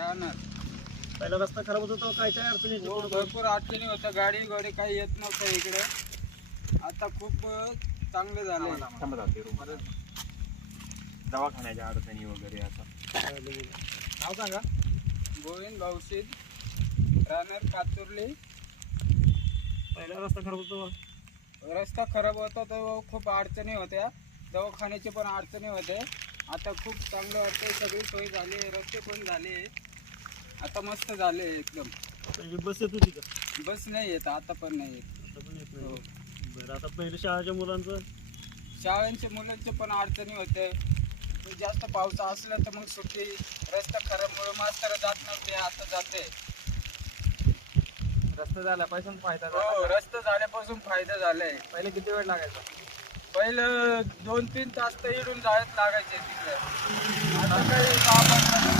राहणार. पहिला रस्ता खराब होता तेव्हा काय काय अडचणी येत हो, होत्या? भरपूर अडचणी होत्या. गाडी काही येत नव्हतं इकडे. आता खूप चांगलं झालं. दवाखान्याच्या अडचणी वगैरे असं. नाव सांगा. गोविंद भाऊशीद, राहणार काचुर्ली. पहिला रस्ता खराब होता तेव्हा? रस्ता खराब होता तेव्हा खूप अडचणी होत्या. दवाखान्याची पण अडचणी होते. आता खूप चांगलं वाटतंय. सगळी सोय झाली, रस्ते पण झाले. आता मस्त झाले एकदम. पहिली बस येत होती का? बस नाही येत, आता पण नाही येत. आता पण येत हो. नाही. बरं, आता पहिले शाळेच्या मुलांचं शाळांच्या मुलांचे पण अडचणी होते. जास्त पाऊस असला तर मग सुट्टी. रस्ता खराबमुळे मास्तर जात नव्हते, आता जाते. रस्ता झाल्यापासून फायदा हो, रस्ता झाल्यापासून फायदा झालाय. पहिले किती वेळ लागायचा? पहिलं 2-3 तास तर इडून जायला लागायचे तिकडे. आता काही 10-15